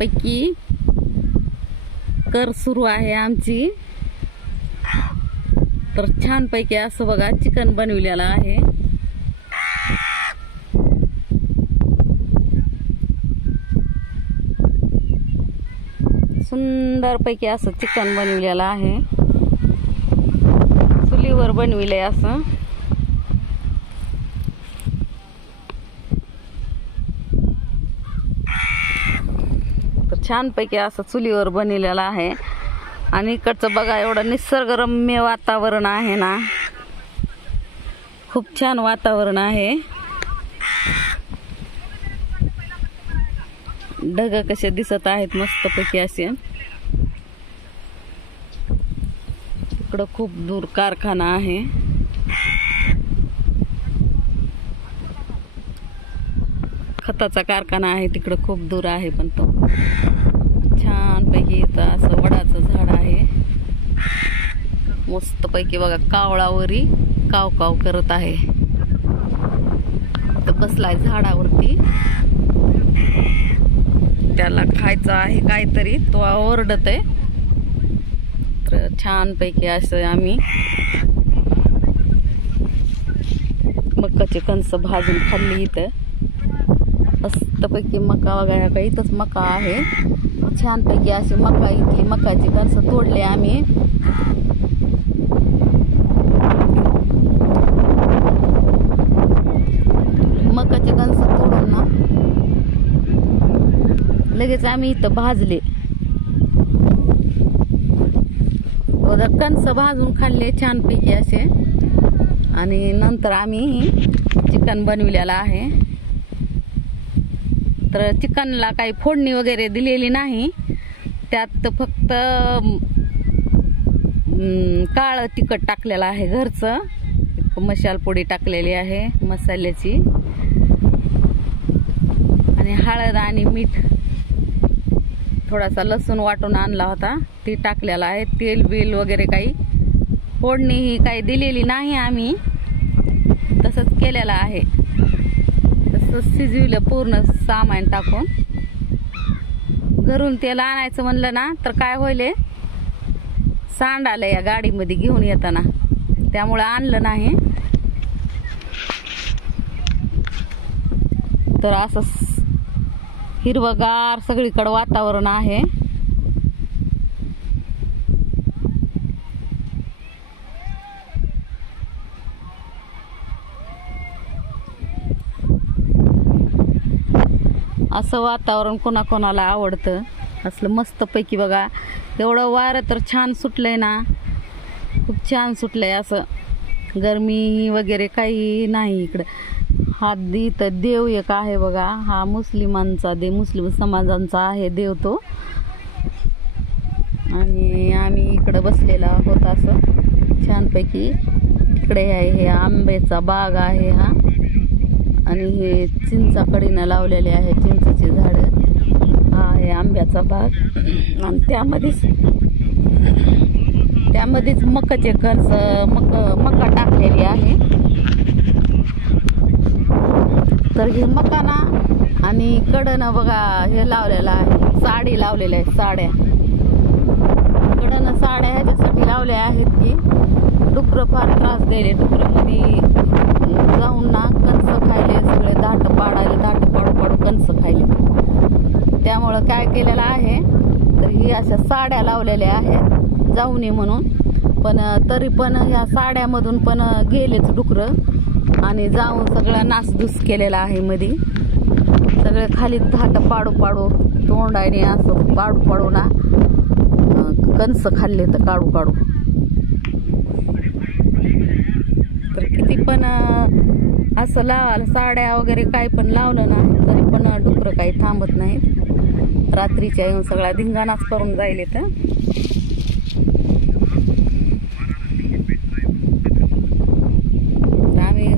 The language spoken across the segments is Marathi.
छानपैकी कर सुरू आहे आमची। तर छानपैकी असं बघा चिकन बनविलेलं आहे। सुंदरपैकी असं चिकन बनविलेलं आहे, चुलीवर बनविलंय असं। तर छानपैकी असं चुलीवर बनविलेलं आहे। आणि इकडचं बघा एवढं निसर्गरम्य वातावरण आहे ना, खूप छान वातावरण आहे। ढग कसे दिसत आहेत मस्तपैकी असे। इकडं खूप दूर कारखाना आहे। खताचा कारखाना आहे तिकडं खूप दूर आहे, पण तो छानपैकी इथं असं वडाचं झाड आहे मस्तपैकी बघा। कावळावरी काव काव करत आहे, तर बसलाय झाडावरती, त्याला खायचं आहे काहीतरी, तो ओरडत आहे। तर छानपैकी असं आम्ही मकाचे कणस भाजून खाल्ली इथं मस्तपैकी। मका बघा का इथंच मका आहे, छानपैकी अशी मका इथली मकाची कणस तोडले आम्ही। मकाचे कणस तोडून ना लगेच आम्ही इथं भाजले, कणस भाजून खाल्ले छानपैकी असे। आणि नंतर आम्ही चिकन बनविलेलं आहे। तर चिकनला काही फोडणी वगैरे दिलेली नाही, त्यात फक्त काळं तिखट टाकलेलं आहे घरचं, मसाला पोडी टाकलेली आहे मसाल्याची, आणि हळद आणि मीठ, थोडासा लसूण वाटून आणला होता ती टाकलेला आहे। तेल बिल वगैरे काही फोडणी ही काही दिलेली नाही, आम्ही तसंच केलेलं आहे। तसंच शिजविलं पूर्ण सामान टाकून। घरून तेल आणायचं म्हणलं ना तर काय होईल, सांड आलं या गाडीमध्ये घेऊन येताना, त्यामुळे आणलं नाही। तर असं हिरवगार सगळीकडे वातावरण आहे। असं वातावरण कोणाकोणाला आवडतं, असलं मस्तपैकी बघा। एवढं वारं तर छान सुटलंय ना, खूप छान सुटलंय असं, गरमी वगैरे काही नाही इकडं। हा इथं देव एक आहे बघा, हा मुस्लिमांचा मुस्लिम समाजांचा आहे देव तो। आणि आम्ही इकडं बसलेला आहोत असं छानपैकी। इकडे आहे हे आंब्याचा बाग आहे हा, आणि हे चिंचाकडीनं लावलेले आहे चिंचेची झाडं। हा आहे आंब्याचा बाग, आणि त्यामध्येच मकाचे कणस मका टाकलेली आहे। तर हे मकाना आणि कडनं बघा हे लावलेलं आहे, साडी लावलेल्या आहेत, साड्या कडनं साड्या ह्याच्यासाठी लावल्या आहेत की डुकरं फार त्रास द्यायले, डुकरामध्ये जाऊन ना कणस खायले, सगळे दाट पाडू कणस खायले। त्यामुळं काय केलेलं आहे, तर ही अशा साड्या लावलेल्या आहेत जाऊ नये म्हणून, पण तरी पण ह्या साड्यामधून पण गेलेच डुकरं, आणि जाऊन सगळं नासधूस केलेला आहे मध्ये, सगळे खाली धाट पाडू तोंडाने असं पाडू ना कणस खाल्ले तर काढू। तर किती पण असं साड्या वगैरे काय पण लावलं ना तरी पण डुकरं काही थांबत नाहीत, रात्रीच्या येऊन सगळा धिंगाणाच करून जाईल। तर आम्ही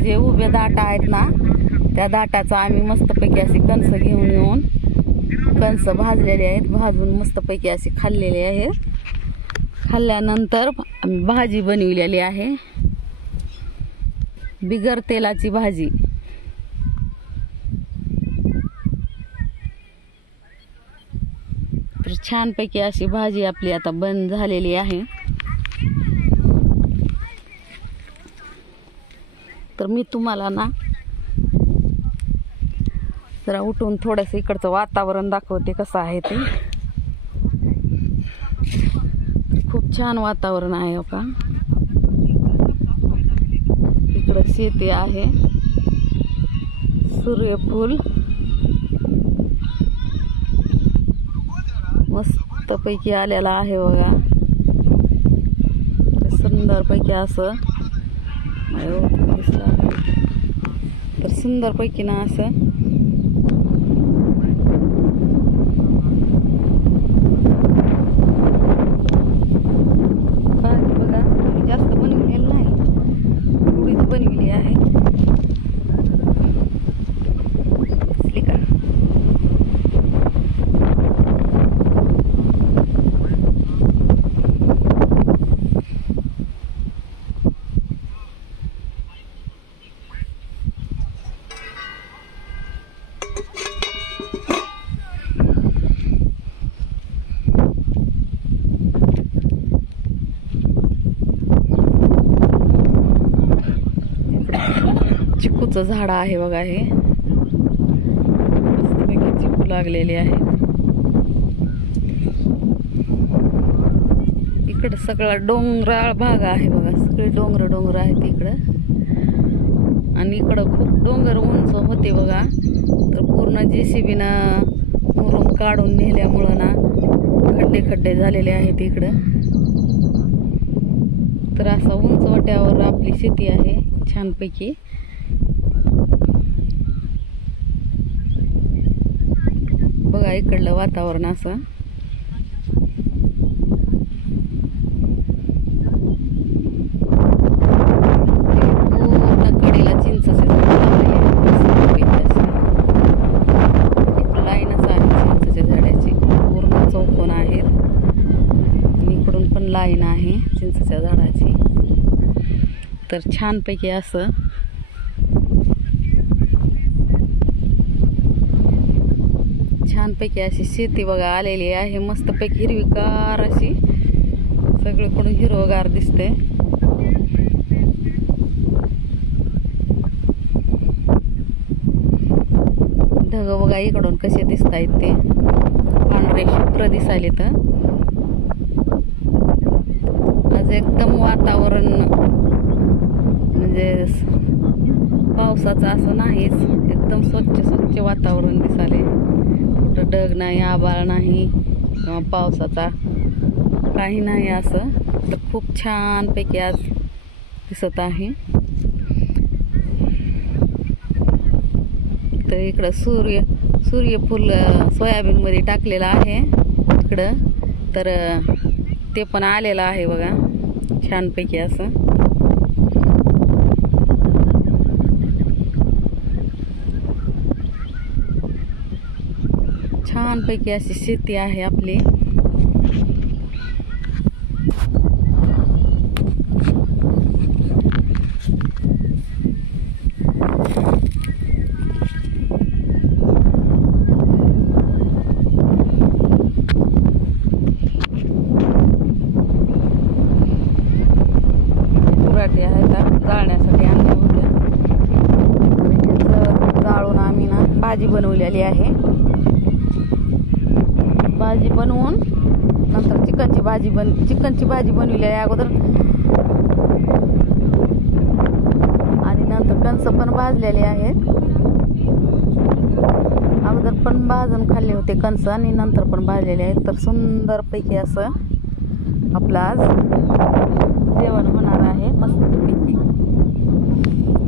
जे उभे दाट आहेत ना, त्या दाटाचा आम्ही मस्तपैकी अशी कणस घेऊन येऊन कणस भाजलेले आहेत, भाजून मस्तपैकी अशी खाल्लेली आहे। खाल्ल्यानंतर आम्ही भाजी बनविलेली आहे, बिगर तेलाची भाजी। तर छानपैकी अशी भाजी आपली आता बंद झालेली आहे. तर मी तुम्हाला ना जरा उठून थोडंसं इकडचं वातावरण दाखवते कसं आहे ते. खूप छान वातावरण आहे हो का. इकडं शेती आहे, सूर्यफूल मस्त पैकी आलेला आहे बघा. सुंदर पैकी असं तर सुंदर पैकी ना असं भाजी बघा. जास्त बनविलेली नाही, थोडीच बनविली आहे. दिसली का. चिकूचं झाड आहे बघा. हे मस्तपैकी चिकू लागलेले आहे. इकडं सगळा डोंगराळ भाग आहे बघा. सगळे डोंगर आहेत इकडं. आणि इकडं खूप डोंगर उंच होते बघा. तर पूर्ण JCB ना मुरुम काढून नेल्यामुळं ना खड्डे झालेले आहेत इकडं. तर असं उंच वाट्यावर आपली शेती आहे छानपैकी. बघा इकडलं वातावरण असं. पूर्ण कडेला चिंचेचे झाड लावलेले आहेत. एक लाईनच आहे चिंचेच्या झाडाची. पूर्ण चौकोन आहेत आणि इकडून पण लाईन आहे चिंचेच्या झाडाची. तर छानपैकी असं छानपैकी अशी शेती बघा आलेली आहे. मस्तपैकी हिरवीगार अशी सगळीकडून हिरवगार दिसते. ढग बघा इकडून कसे दिसत आहेत ते पांढरे शुभ्र दिसायले. तर आज एकदम वातावरण म्हणजे पावसाचं असं नाहीच, एकदम स्वच्छ वातावरण दिसाले. कुठं ढग नाही, आभाळ नाही किंवा पावसाचा काही नाही असं. तर खूप छानपैकी आज दिसत आहे. तर इकडं सूर्यफूल सोयाबीनमध्ये टाकलेलं आहे इकडं. तर ते पण आलेलं आहे बघा छानपैकी असं. छानपैकी अशी शेती आहे आपली. पुराटे आहेत जाळण्यासाठी आणल्या होत्या. जाळून आम्ही ना भाजी बनवलेली आहे. भाजी बनवून नंतर चिकनची भाजी बनवली आहे अगोदर. आणि नंतर कंस पण भाजलेले आहेत. अगोदर पण भाजून खाल्ले होते कंस आणि नंतर पण भाजलेले आहेत. तर सुंदरपैकी असं आपलं आज जेवण होणार आहे मस्तपैकी.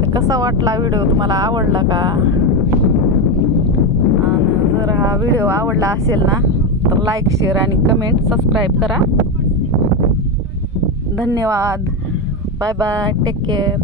तर कसा वाटला व्हिडिओ, तुम्हाला आवडला का? आणि जर हा व्हिडिओ आवडला असेल ना तर लाईक, शेअर आणि कमेंट, सबस्क्राईब करा. धन्यवाद. Bye bye. Take care.